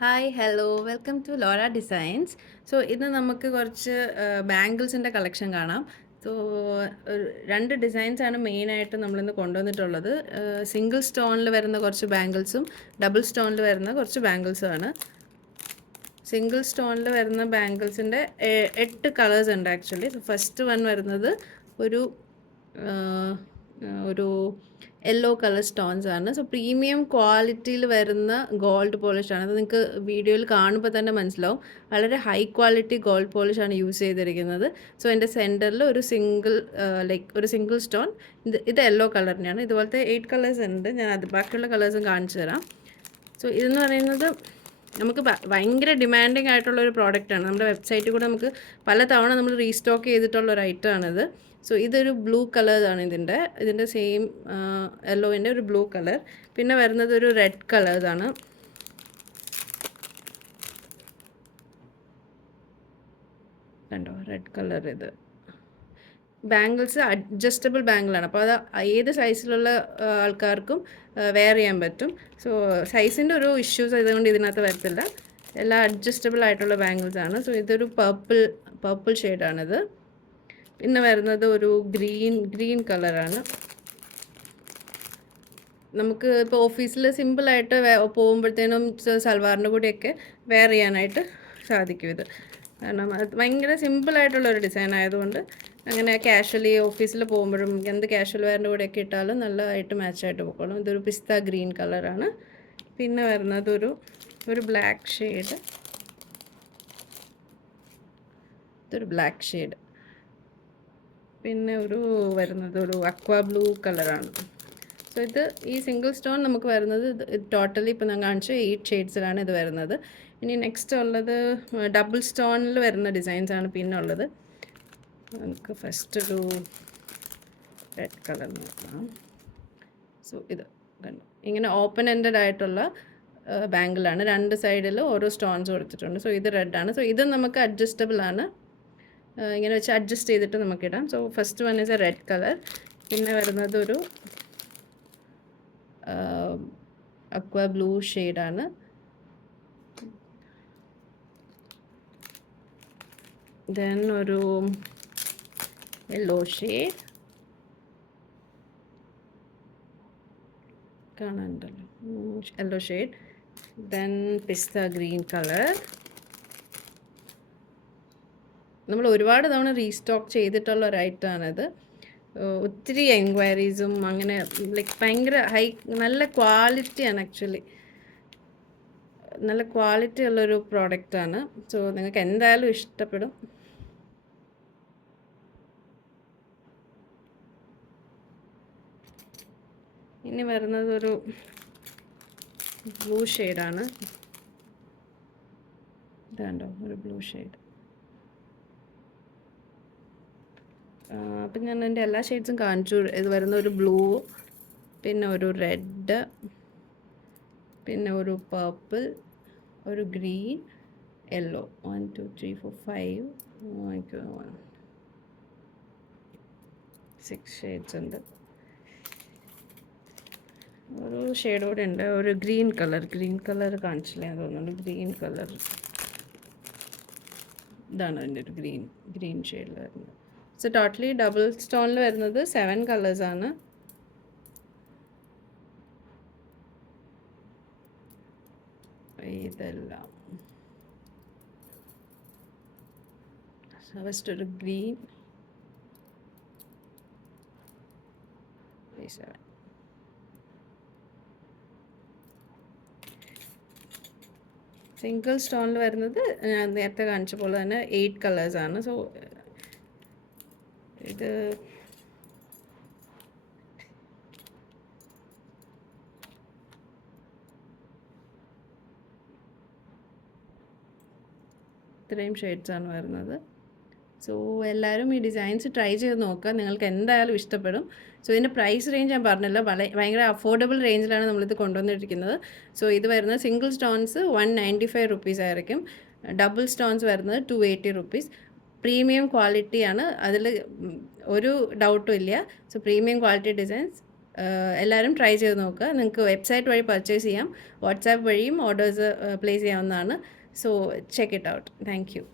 Hi hello welcome to Lora designs. So ഇന്ന് നമുക്ക് കുറച്ച് ബാംഗിൾസിൻ്റെ കളക്ഷൻ കാണാം. സോ രണ്ട് ഡിസൈൻസാണ് മെയിനായിട്ട് നമ്മളിന്ന് കൊണ്ടുവന്നിട്ടുള്ളത്. സിംഗിൾ സ്റ്റോണിൽ വരുന്ന കുറച്ച് ബാംഗിൾസും ഡബിൾ സ്റ്റോണിൽ വരുന്ന കുറച്ച് ബാംഗിൾസും ആണ്. സിംഗിൾ സ്റ്റോണിൽ വരുന്ന ബാംഗിൾസിൻ്റെ 8 കളേഴ്സ് ഉണ്ട് ആക്ച്വലി. ഫസ്റ്റ് വൺ വരുന്നത് ഒരു ഒരു യെല്ലോ കളർ സ്റ്റോൺസ് ആണ്. സോ പ്രീമിയം ക്വാളിറ്റിയിൽ വരുന്ന ഗോൾഡ് പോളിഷ് ആണ്. അത് നിങ്ങൾക്ക് വീഡിയോയിൽ കാണുമ്പോൾ തന്നെ മനസ്സിലാവും. വളരെ ഹൈ ക്വാളിറ്റി ഗോൾഡ് പോളിഷ് ആണ് യൂസ് ചെയ്തിരിക്കുന്നത്. സോ എൻ്റെ സെൻറ്ററിൽ ഒരു സിംഗിൾ സ്റ്റോൺ, ഇത് യെല്ലോ കളറിനെയാണ്. ഇതുപോലത്തെ 8 കളേഴ്സ് ഉണ്ട്. ഞാൻ അത് ബാക്കിയുള്ള കളേഴ്സും കാണിച്ചു തരാം. സോ ഇതെന്ന് പറയുന്നത് നമുക്ക് ഭയങ്കര ഡിമാൻഡിങ് ആയിട്ടുള്ള ഒരു പ്രോഡക്റ്റാണ്. നമ്മുടെ വെബ്സൈറ്റിൽ കൂടെ നമുക്ക് പല തവണ നമ്മൾ റീസ്റ്റോക്ക് ചെയ്തിട്ടുള്ള ഒരു ഐറ്റം ആണിത്. സോ ഇതൊരു ബ്ലൂ കളേഴ്സാണ് ഇതിൻ്റെ സെയിം യെല്ലോവിൻ്റെ ഒരു ബ്ലൂ കളർ. പിന്നെ വരുന്നത് ഒരു റെഡ് കളേഴ്സാണ്. കണ്ടോ, റെഡ് കളർ. ഇത് ബാംഗിൾസ് അഡ്ജസ്റ്റബിൾ ബാംഗിളാണ്. അപ്പോൾ അത് ഏത് സൈസിലുള്ള ആൾക്കാർക്കും വെയർ ചെയ്യാൻ പറ്റും. സോ സൈസിൻ്റെ ഒരു ഇഷ്യൂസ് അതുകൊണ്ട് ഇതിനകത്ത് വരത്തില്ല. എല്ലാം അഡ്ജസ്റ്റബിൾ ആയിട്ടുള്ള ബാംഗിൾസ് ആണ്. സോ ഇതൊരു പർപ്പിൾ ഷെയ്ഡാണിത്. പിന്നെ വരുന്നത് ഒരു ഗ്രീൻ കളറാണ്. നമുക്ക് ഇപ്പോൾ ഓഫീസിൽ സിമ്പിളായിട്ട് പോകുമ്പോഴത്തേനും സൽവാറിൻ്റെ കൂടെയൊക്കെ വെയർ ചെയ്യാനായിട്ട് സാധിക്കും ഇത്. കാരണം അത് ഭയങ്കര സിമ്പിളായിട്ടുള്ളൊരു ഡിസൈൻ ആയതുകൊണ്ട് അങ്ങനെ കാഷ്വലി ഓഫീസിൽ പോകുമ്പോഴും എന്ത് കാഷ്വൽ വെയറിൻ്റെ കൂടെയൊക്കെ ഇട്ടാലും നല്ലതായിട്ട് മാച്ചായിട്ട് പോയിക്കോളും. ഇതൊരു പിസ്ത ഗ്രീൻ കളറാണ്. പിന്നെ വരുന്നത് ഒരു ബ്ലാക്ക് ഷെയ്ഡ്. ഇതൊരു ബ്ലാക്ക് ഷെയ്ഡ്. പിന്നെ വരുന്നത് ഒരു അക്വാ ബ്ലൂ കളറാണ്. സോ ഈ സിംഗിൾ സ്റ്റോൺ നമുക്ക് വരുന്നത് ടോട്ടലി ഇപ്പോൾ ഞാൻ കാണിച്ച 8 ഷെയ്ഡ്സിലാണ് ഇത് വരുന്നത്. ഇനി നെക്സ്റ്റ് ഉള്ളത് ഡബിൾ സ്റ്റോണിൽ വരുന്ന ഡിസൈൻസാണ് പിന്നെ ഉള്ളത്. നമുക്ക് ഫസ്റ്റ് ഒരു റെഡ് കളർ നോക്കാം. സോ ഇത് കണ്ടു, ഇങ്ങനെ ഓപ്പൺ എൻഡഡ് ആയിട്ടുള്ള ബാംഗിളാണ്. രണ്ട് സൈഡിൽ ഓരോ സ്റ്റോൺസ് കൊടുത്തിട്ടുണ്ട്. സോ ഇത് റെഡാണ്. സോ ഇത് നമുക്ക് അഡ്ജസ്റ്റബിൾ ആണ്. ഇങ്ങനെ വെച്ച് അഡ്ജസ്റ്റ് ചെയ്തിട്ട് നമുക്കിടാം. So first one is a red colour. പിന്നെ വരുന്നത് ഒരു അക്വ ബ്ലൂ ഷെയ്ഡാണ്. ദെൻ ഒരു യെല്ലോ ഷെയ്ഡ് കാണാനുണ്ടല്ലോ, yellow shade. Then pista green colour. നമ്മൾ ഒരുപാട് തവണ റീസ്റ്റോക്ക് ചെയ്തിട്ടുള്ള ഒരു ഐറ്റമാണിത്. ഒത്തിരി എൻക്വയറീസും അങ്ങനെ ഭയങ്കര നല്ല ക്വാളിറ്റിയാണ്. ആക്ച്വലി നല്ല ക്വാളിറ്റി ഉള്ളൊരു പ്രോഡക്റ്റാണ്. സോ നിങ്ങൾക്ക് എന്തായാലും ഇഷ്ടപ്പെടും. ഇനി വരുന്നത് ഒരു ബ്ലൂ ഷെയ്ഡാണ്. ഇതാണ്ടോ, ഒരു ബ്ലൂ ഷെയ്ഡ്. അപ്പം ഞാൻ എൻ്റെ എല്ലാ ഷെയ്ഡ്സും കാണിച്ചു. ഇത് വരുന്ന ഒരു ബ്ലൂ, പിന്നെ ഒരു റെഡ്, പിന്നെ ഒരു പർപ്പിൾ, ഒരു ഗ്രീൻ, യെല്ലോ. 1 2 3 4 5 6 ഷെയ്ഡ്സ് ഉണ്ട്. ഒരു ഷെയ്ഡ് കൂടെ ഉണ്ട്, ഒരു ഗ്രീൻ കളർ കാണിച്ചില്ലേ തോന്നുന്നു. ഗ്രീൻ കളർ ഇതാണ് അതിൻ്റെ ഒരു ഗ്രീൻ ഷെയ്ഡിൽ വരുന്നത്. സോ ടോട്ടലി ഡബിൾ സ്റ്റോണിൽ വരുന്നത് 7 കളേഴ്സാണ്. ഇതെല്ലാം ഫസ്റ്റ് ഒരു ഗ്രീൻ, 7. സിംഗിൾ സ്റ്റോണിൽ വരുന്നത് ഞാൻ നേരത്തെ കാണിച്ച പോലെ തന്നെ 8 കളേഴ്സാണ്. സോ ഇത് ഇത്രയും ഷെയ്ഡ്സാണ് വരുന്നത്. സോ എല്ലാവരും ഈ ഡിസൈൻസ് ട്രൈ ചെയ്ത് നോക്കുക. നിങ്ങൾക്ക് എന്തായാലും ഇഷ്ടപ്പെടും. സോ ഇതിൻ്റെ പ്രൈസ് റേഞ്ച് ഞാൻ പറഞ്ഞല്ലോ, ഭയങ്കര അഫോർഡബിൾ റേഞ്ചിലാണ് നമ്മളിത് കൊണ്ടുവന്നിരിക്കുന്നത്. സോ ഇത് വരുന്നത് സിംഗിൾ സ്റ്റോൺസ് 195 റുപ്പീസ് ആയിരിക്കും. ഡബിൾ സ്റ്റോൺസ് വരുന്നത് 280 റുപ്പീസ്. പ്രീമിയം ക്വാളിറ്റിയാണ്, അതിൽ ഒരു ഡൗട്ടും ഇല്ല. സോ പ്രീമിയം ക്വാളിറ്റി ഡിസൈൻസ് എല്ലാവരും ട്രൈ ചെയ്ത് നോക്കുക. നിങ്ങൾക്ക് വെബ്സൈറ്റ് വഴി പർച്ചേസ് ചെയ്യാം, വാട്സാപ്പ് വഴിയും ഓർഡേഴ്സ് പ്ലേസ് ചെയ്യാവുന്നതാണ്. So check it out. Thank you.